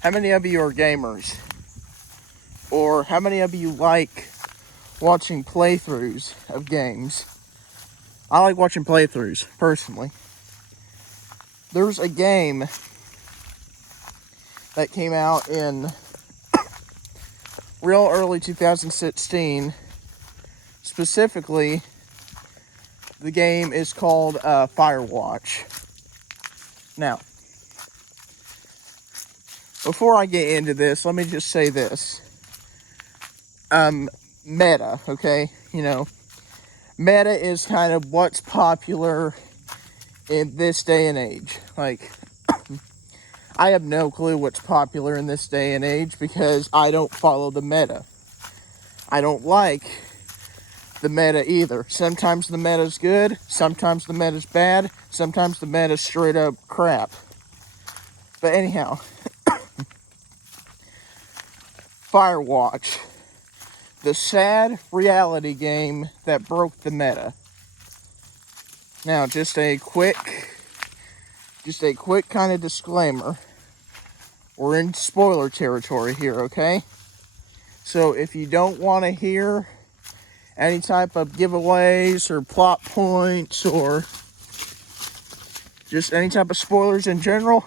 How many of you are gamers? Or how many of you like watching playthroughs of games? I like watching playthroughs, personally. There's a game that came out in real early 2016. Specifically, the game is called Firewatch. Now, before I get into this, let me just say this. Meta, okay? You know, meta is kind of what's popular in this day and age. Like, I have no clue what's popular in this day and age because I don't follow the meta. I don't like the meta either. Sometimes the meta's good, sometimes the meta's bad, sometimes the meta's straight up crap. But anyhow, Firewatch, the sad reality game that broke the meta. Now, just a quick kind of disclaimer. We're in spoiler territory here, okay? So if you don't want to hear any type of giveaways or plot points or just any type of spoilers in general,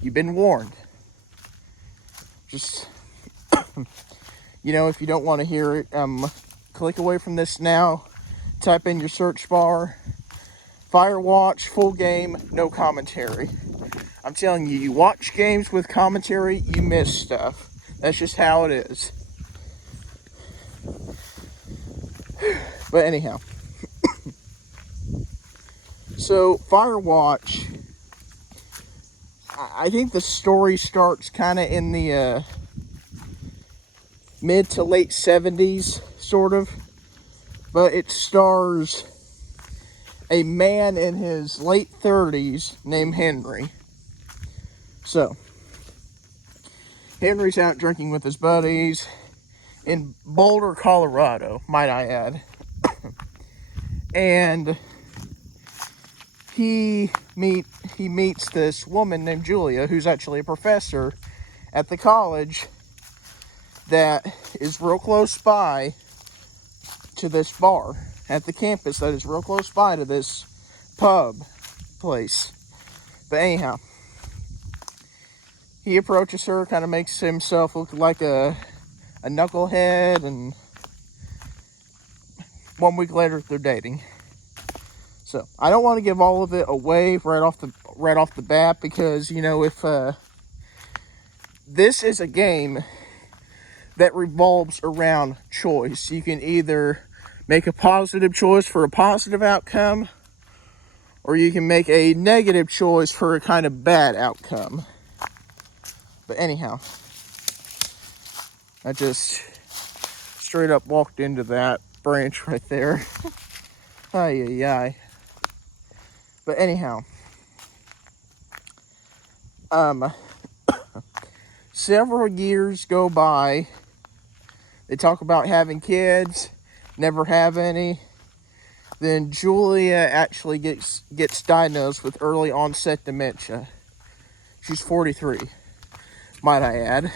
you've been warned. Just, you know, if you don't want to hear it, click away from this now. Type in your search bar, Firewatch, full game, no commentary. I'm telling you, you watch games with commentary, you miss stuff. That's just how it is. But anyhow. So, Firewatch, I think the story starts kind of in the mid to late 70s, sort of. But it stars a man in his late 30s named Henry. So, Henry's out drinking with his buddies in Boulder, Colorado, might I add. And he meets this woman named Julia, who's actually a professor at the college that is real close by to this bar at the campus that is real close by to this pub place. But anyhow, he approaches her, kind of makes himself look like a knucklehead, and 1 week later they're dating. So I don't want to give all of it away right off the bat, because you know, if this is a game that revolves around choice. You can either make a positive choice for a positive outcome, or you can make a negative choice for a kind of bad outcome. But anyhow, I just straight up walked into that branch right there. Ay, ay, ay. But anyhow, several years go by. They talk about having kids, never have any. Then Julia actually gets diagnosed with early onset dementia. She's 43, might I add.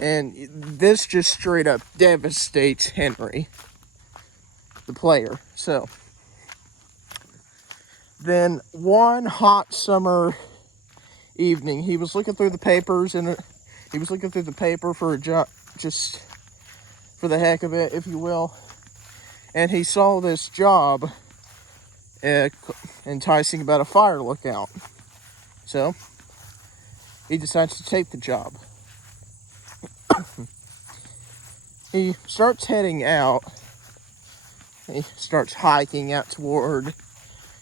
And this just straight up devastates Henry, the player. So, then one hot summer evening, he was looking through the papers, and he was looking through the paper for a job, just for the heck of it, if you will. And he saw this job enticing about a fire lookout. So, he decides to take the job. He starts heading out. He starts hiking out toward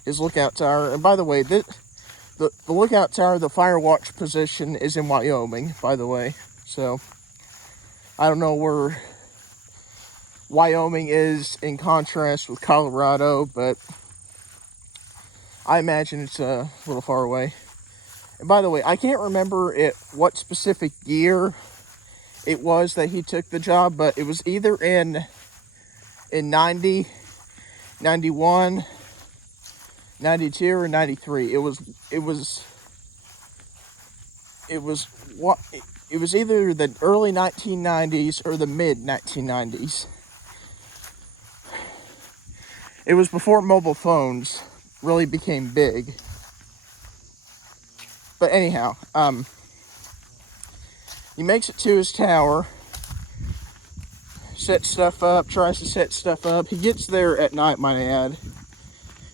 his lookout tower. And by the way, the lookout tower, the Firewatch position, is in Wyoming, by the way. So, I don't know where Wyoming is in contrast with Colorado, but I imagine it's a little far away. And by the way, I can't remember what specific year it was that he took the job, but it was either in 90, 91, 92, or 93. It was it was either the early 1990s or the mid 1990s. It was before mobile phones really became big. But anyhow, he makes it to his tower, sets stuff up, tries to set stuff up. He gets there at night, might I add.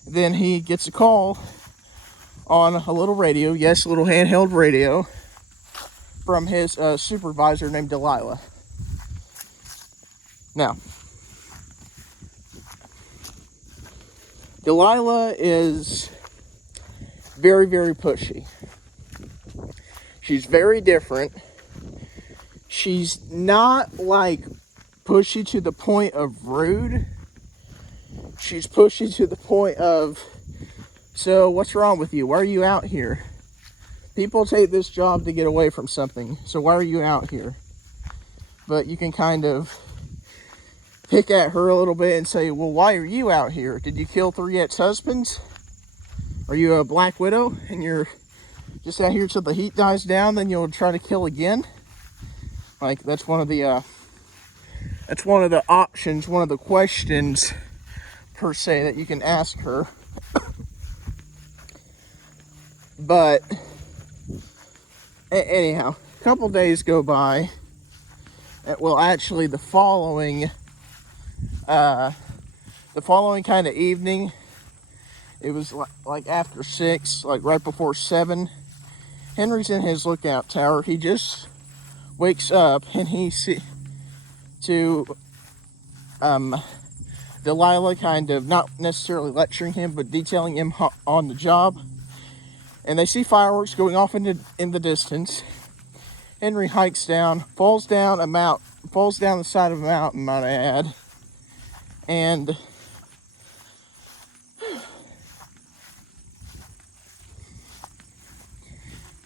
Then he gets a call on a little radio, yes, a little handheld radio, from his supervisor named Delilah. Now, Delilah is very, very pushy. She's very different. She's not like pushy to the point of rude. She's pushy to the point of, so what's wrong with you? Why are you out here? People take this job to get away from something, so why are you out here? But you can kind of pick at her a little bit and say, well, why are you out here? Did you kill 3 ex-husbands? Are you a black widow and you're just out here till the heat dies down, then you'll try to kill again? Like, that's one of the options, one of the questions per se that you can ask her. But anyhow, a couple days go by. Well, actually, the following kind of evening, it was like after 6, like right before 7. Henry's in his lookout tower. He just wakes up and he sees Delilah kind of not necessarily lecturing him, but detailing him on the job. And they see fireworks going off in the distance. Henry hikes down, falls down the side of a mountain, might I add. And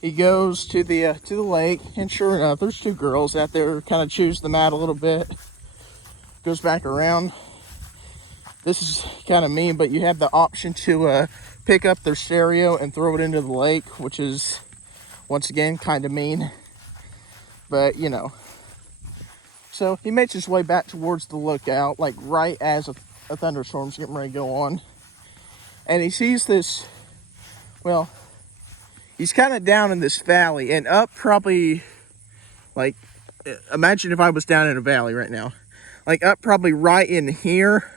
he goes to the lake, and sure enough, there's 2 girls out there, kind of chews them out a little bit. Goes back around. This is kind of mean, but you have the option to pick up their stereo and throw it into the lake, which is, once again, kind of mean. But, you know. So he makes his way back towards the lookout, like right as a thunderstorm's getting ready to go on. And he sees this, well, he's kind of down in this valley, and up probably, like, imagine if I was down in a valley right now. Like, up probably right in here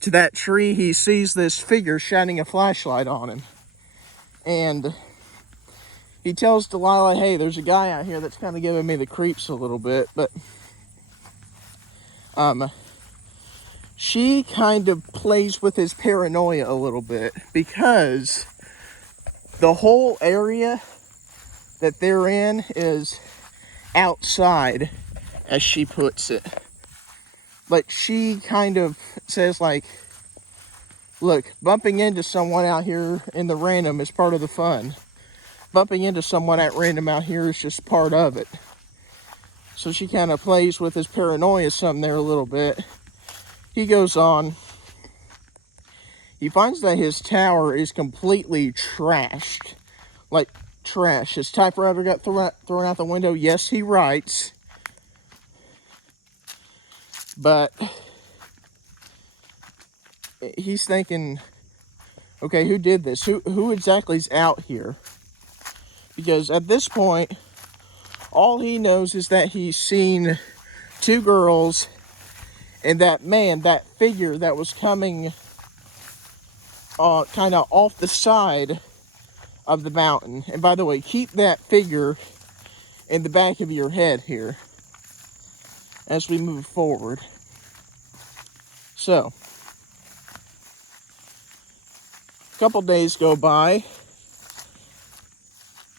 to that tree, he sees this figure shining a flashlight on him. And he tells Delilah, hey, there's a guy out here that's kind of giving me the creeps a little bit. But she kind of plays with his paranoia a little bit, because the whole area that they're in is outside, as she puts it. But she kind of says, like, look, bumping into someone out here in the random is part of the fun. Bumping into someone at random out here is just part of it. So she kind of plays with his paranoia some there a little bit. He goes on. He finds that his tower is completely trashed. Like, trash. His typewriter got thrown out the window. Yes, he writes. But he's thinking, okay, who did this? Who exactly is out here? Because at this point, all he knows is that he's seen 2 girls and that man, that figure that was coming kind of off the side of the mountain. And by the way, keep that figure in the back of your head here as we move forward. So, a couple days go by,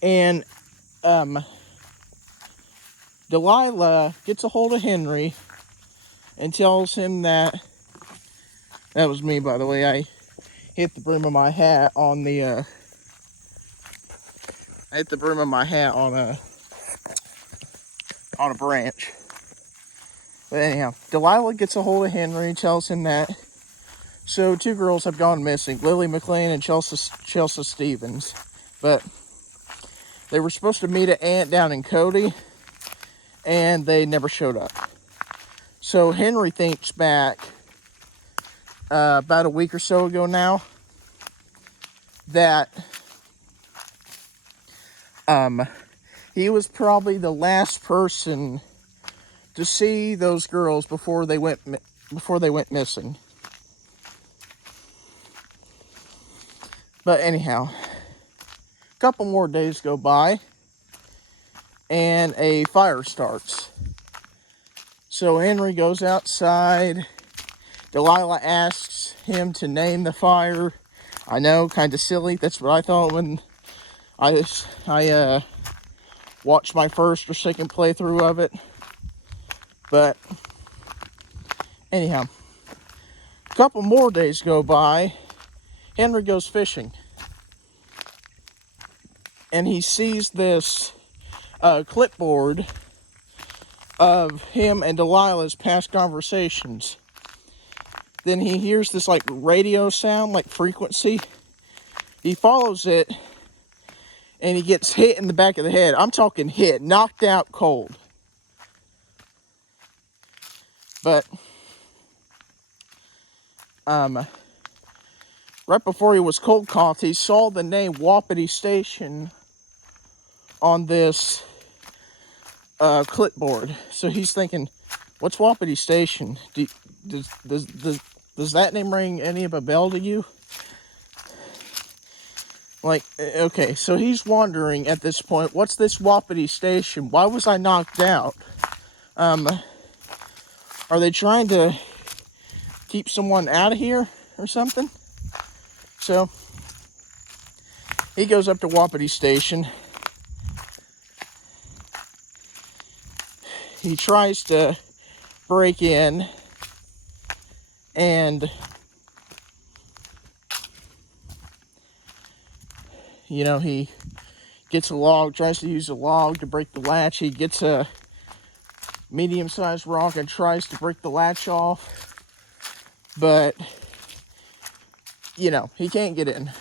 and Delilah gets a hold of Henry and tells him that was me, by the way. I hit the brim of my hat on the on a branch. But anyhow, Delilah gets a hold of Henry and tells him that, so 2 girls have gone missing, Lily McLean and Chelsea Stevens. But They were supposed to meet an aunt down in Cody, and they never showed up. So Henry thinks back about a week or so ago now that he was probably the last person to see those girls before they went missing. But anyhow, a couple more days go by and a fire starts. So Henry goes outside. Delilah asks him to name the fire. I know, kind of silly. That's what I thought when I watched my first or second playthrough of it. But anyhow, a couple more days go by. Henry goes fishing. And he sees this clipboard of him and Delilah's past conversations. Then he hears this like radio sound, like frequency. He follows it, and he gets hit in the back of the head. I'm talking hit, knocked out cold. But right before he was cold coughed, he saw the name Wapiti Station on this clipboard. So he's thinking, what's Wapiti Station? Does that name ring any of a bell to you? Like, okay, so he's wondering at this point, what's this Wapiti Station? Why was I knocked out? Are they trying to keep someone out of here or something? So he goes up to Wapiti Station. He tries to break in, and he gets a log, tries to use a log to break the latch. He gets a medium-sized rock and tries to break the latch off, but he can't get in.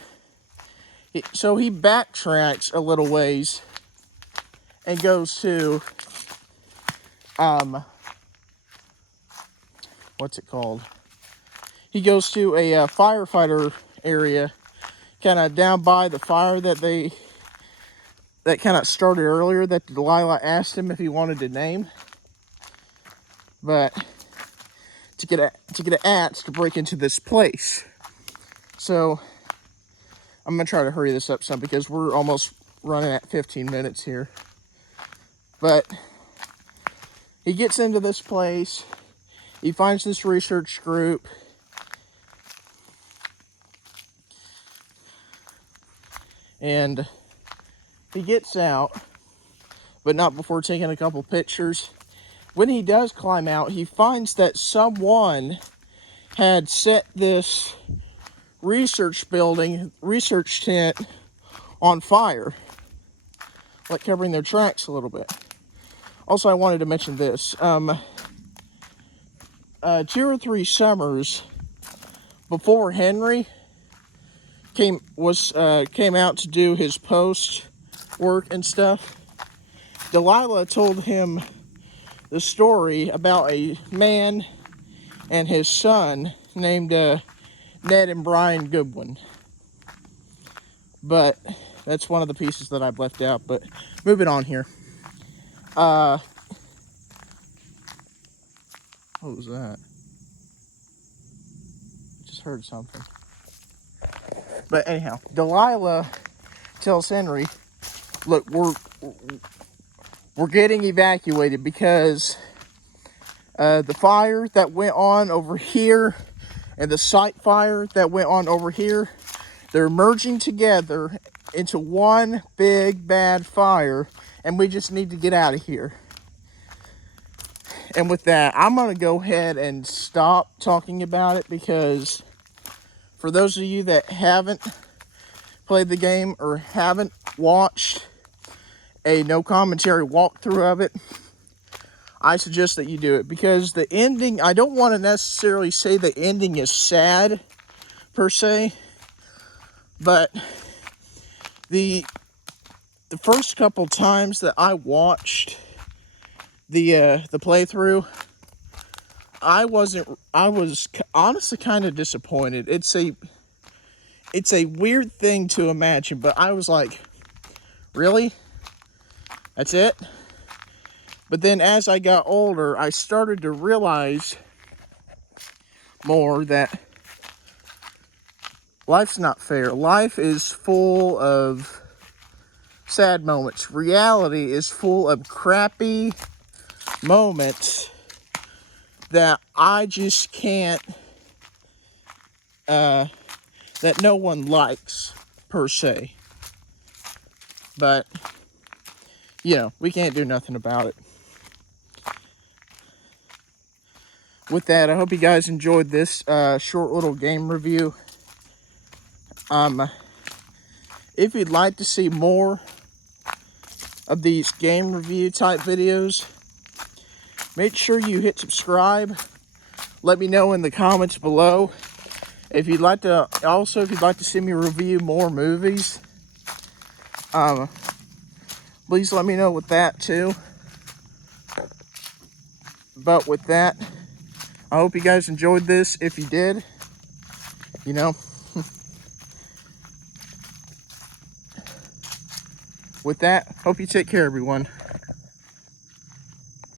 So he backtracks a little ways and goes to what's it called? He goes to a firefighter area, kind of down by the fire that kind of started earlier, that Delilah asked him if he wanted to name. But to get an axe to break into this place. So I'm gonna try to hurry this up some because we're almost running at 15 minutes here. But he gets into this place. He finds this research group. And he gets out, but not before taking a couple pictures. When he does climb out, he finds that someone had set this research tent on fire, like covering their tracks a little bit. Also, I wanted to mention this. 2 or 3 summers before Henry came out to do his post work and stuff, Delilah told him the story about a man and his son named Ned and Brian Goodwin. But that's one of the pieces that I've left out. But moving on here. What was that? Just heard something. But anyhow, Delilah tells Henry, look, we're getting evacuated because the fire that went on over here and the site fire that went on over here, they're merging together into one big bad fire, and we just need to get out of here. And with that, I'm going to go ahead and stop talking about it, because for those of you that haven't played the game or haven't watched a no commentary walkthrough of it, I suggest that you do it, because the ending, I don't want to necessarily say the ending is sad per se, but the the first couple times that I watched the playthrough, I was honestly kind of disappointed. It's a weird thing to imagine, but I was like, really? That's it? But then as I got older, I started to realize more that life's not fair. Life is full of sad moments. Reality is full of crappy moments that I just can't, that no one likes, per se. But, you know, we can't do nothing about it. With that, I hope you guys enjoyed this short little game review. If you'd like to see more of these game review type videos, make sure you hit subscribe. Let me know in the comments below. If you'd like to see me review more movies, please let me know with that too. But with that, I hope you guys enjoyed this. If you did, you know, with that, hope you take care, everyone.